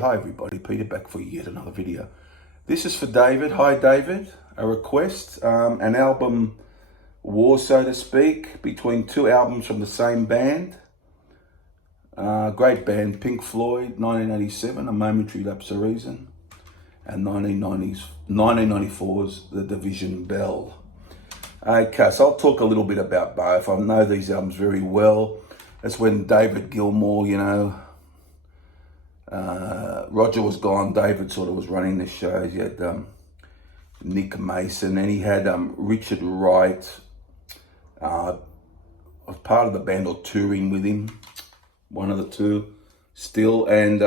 Hi everybody, Peter back for yet another video. This is for David. Hi David, a request, an album war, so to speak, between two albums from the same band. Great band, Pink Floyd, 1987, A Momentary, Lapse, and 1994's The Division Bell. Okay, so I'll talk a little bit about both. I know these albums very well. That's when David Gilmour, Roger was gone, David sort of was running the shows. He had Nick Mason, and he had Richard Wright, was part of the band or touring with him, one of the two still, and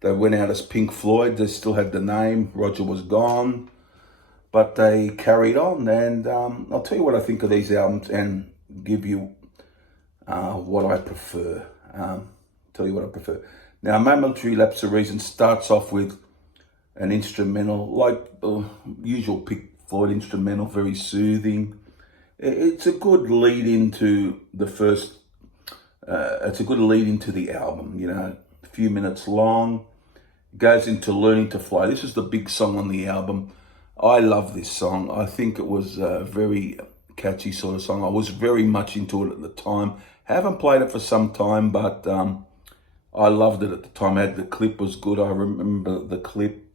they went out as Pink Floyd. They still had the name. Roger was gone, but they carried on, and I'll tell you what I think of these albums and give you what I prefer. Tell you what I prefer. Now, Momentary, Lapse starts off with an instrumental, like usual Pink Floyd instrumental, very soothing. It's a good lead into the first, it's a good lead into the album, a few minutes long. Goes into Learning to Fly. This is the big song on the album. I love this song. I think it was a very catchy sort of song. I was very much into it at the time. Haven't played it for some time, but I loved it at the time. The clip was good. I remember the clip.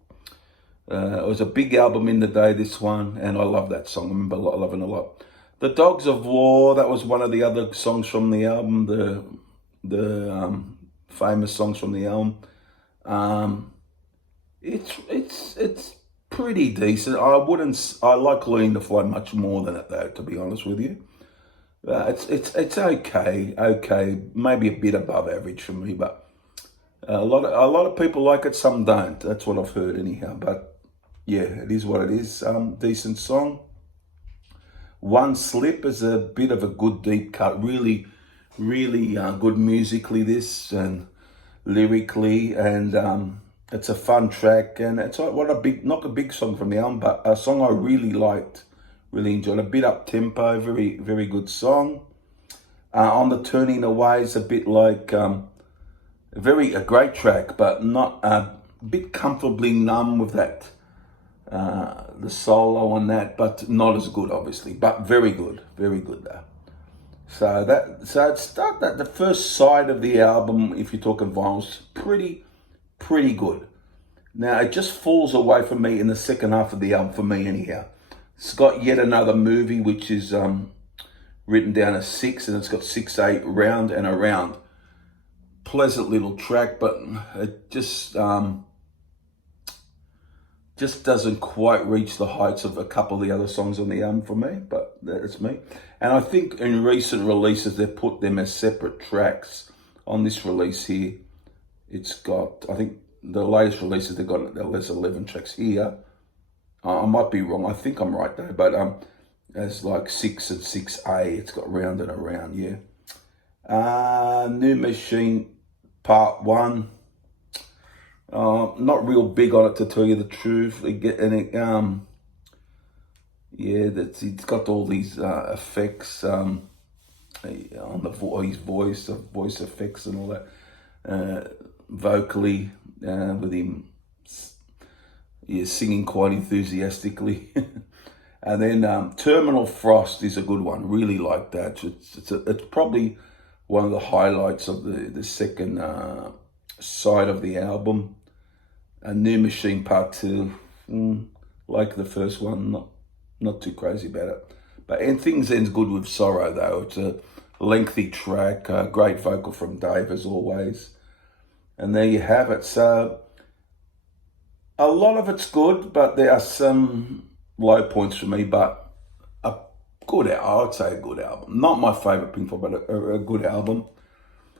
It was a big album in the day, this one, and I love that song. I remember loving it a lot. The Dogs of War, that was one of the other songs from the album, the famous songs from the album. It's pretty decent. I like Learning to Fly much more than it though, to be honest with you. It's okay, maybe a bit above average for me, but a lot of people like it, some don't. That's what I've heard anyhow. But yeah, it is what it is. Decent song. One Slip is a bit of a good deep cut. Really good musically, this, and lyrically, and it's a fun track, and it's not a big song from the album, but a song I really liked. Really enjoyed. A bit up tempo, very good song. On the Turning Away is a bit like a great track, but not a bit comfortably numb with that the solo on that, but not as good obviously, but very good though. So the first side of the album, if you're talking vinyls, pretty good. Now it just falls away from me in the second half of the album for me anyhow. It's got Yet Another Movie, which is written down as 6, and it's got 6-8, Round and Around. Pleasant little track, but it just doesn't quite reach the heights of a couple of the other songs on the album for me, but that's me. And I think in recent releases, they've put them as separate tracks. On this release here, it's got, I think the latest releases, there's 11 tracks here. I might be wrong. I think I'm right though. But there's like 6 and 6A. It's got Round and Around. Yeah. New Machine Part 1. Not real big on it, to tell you the truth. It's got all these effects on his voice effects and all that. Vocally, with him. Singing quite enthusiastically. And then Terminal Frost is a good one. Really like that. It's probably one of the highlights of the second side of the album. And New Machine Part 2, like the first one, not too crazy about it. And Things Ends Good with Sorrow though. It's a lengthy track, great vocal from Dave as always. And there you have it. So a lot of it's good, but there are some low points for me, but I would say a good album. Not my favourite Pink Floyd, but a good album.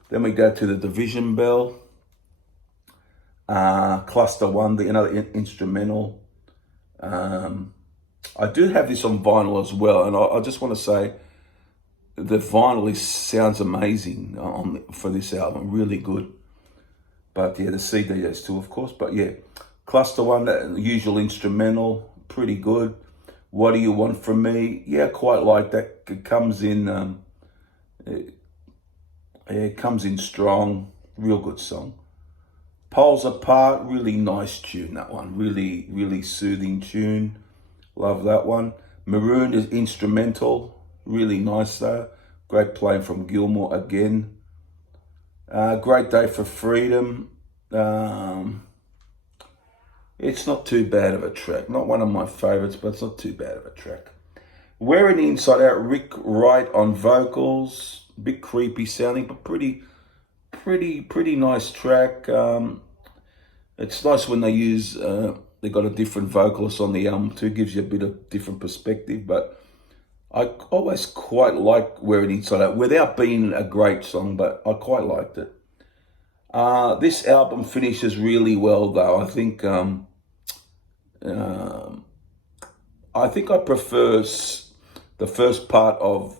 Then we go to The Division Bell. Cluster 1, another instrumental. I do have this on vinyl as well, and I just want to say the vinyl sounds amazing for this album, really good. But yeah, the CD is too, of course, but yeah. Cluster 1, that usual instrumental, pretty good. What Do You Want From Me? Yeah, quite like that. It comes in, it comes in strong. Real good song. Poles Apart, really nice tune, that one. Really, really soothing tune. Love that one. Marooned is instrumental. Really nice though. Great playing from Gilmore again. Great Day for Freedom. It's not too bad of a track. Not one of my favorites, but it's not too bad of a track. Wearing Inside Out, Rick Wright on vocals. A bit creepy sounding, but pretty nice track. It's nice when they use, they got a different vocalist on the album too. Gives you a bit of different perspective, but I always quite like Wearing Inside Out, without being a great song, but I quite liked it. This album finishes really well though. I think I prefer the first part of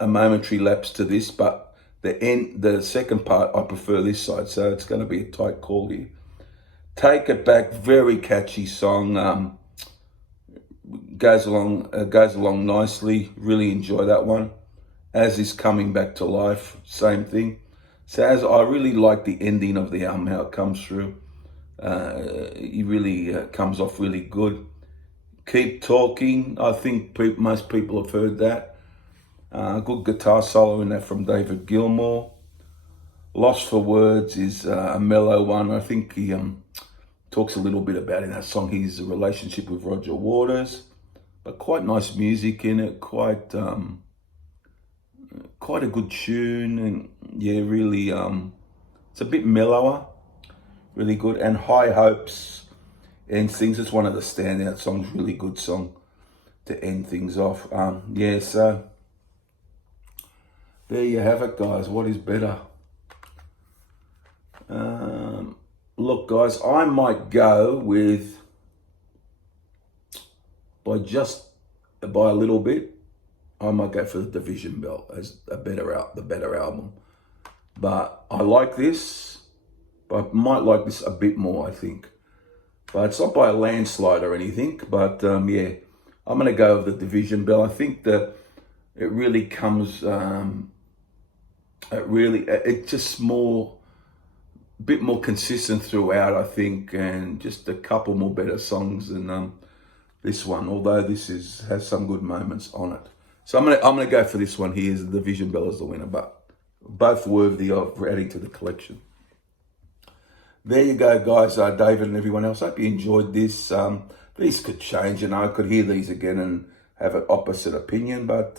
A Momentary Lapse to this, but the second part, I prefer this side, so it's going to be a tight call here. Take It Back, very catchy song. Goes along nicely. Really enjoy that one. As Is Coming Back to Life, same thing. So I really like the ending of the album, how it comes through. It really comes off really good. Keep Talking, I think most people have heard that. Good guitar solo in that from David Gilmour. Lost for Words is a mellow one. I think he talks a little bit about in that song his relationship with Roger Waters, but quite nice music in it. Quite a good tune, and yeah, really it's a bit mellower, really good. And High Hopes ends things. It's one of the standout songs. Really good song to end things off. Yeah, so there you have it, guys. What is better? Look, guys, I might go with by a little bit. I might go for the Division Bell as the better album. But I like this, but I might like this a bit more, I think. But it's not by a landslide or anything. But yeah, I'm gonna go with the Division Bell. I think that it really comes. It's just a bit more consistent throughout, I think, and just a couple more better songs than this one. Although this has some good moments on it. So I'm gonna go for this one here. The Division Bell as the winner, but both worthy of adding to the collection. There you go, guys. David and everyone else. Hope you enjoyed this. These could change, and I could hear these again and have an opposite opinion, but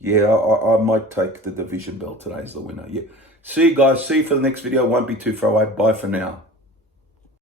yeah, I might take the Division Bell today as the winner. Yeah. See you guys. See you for the next video. Won't be too far away. Bye for now.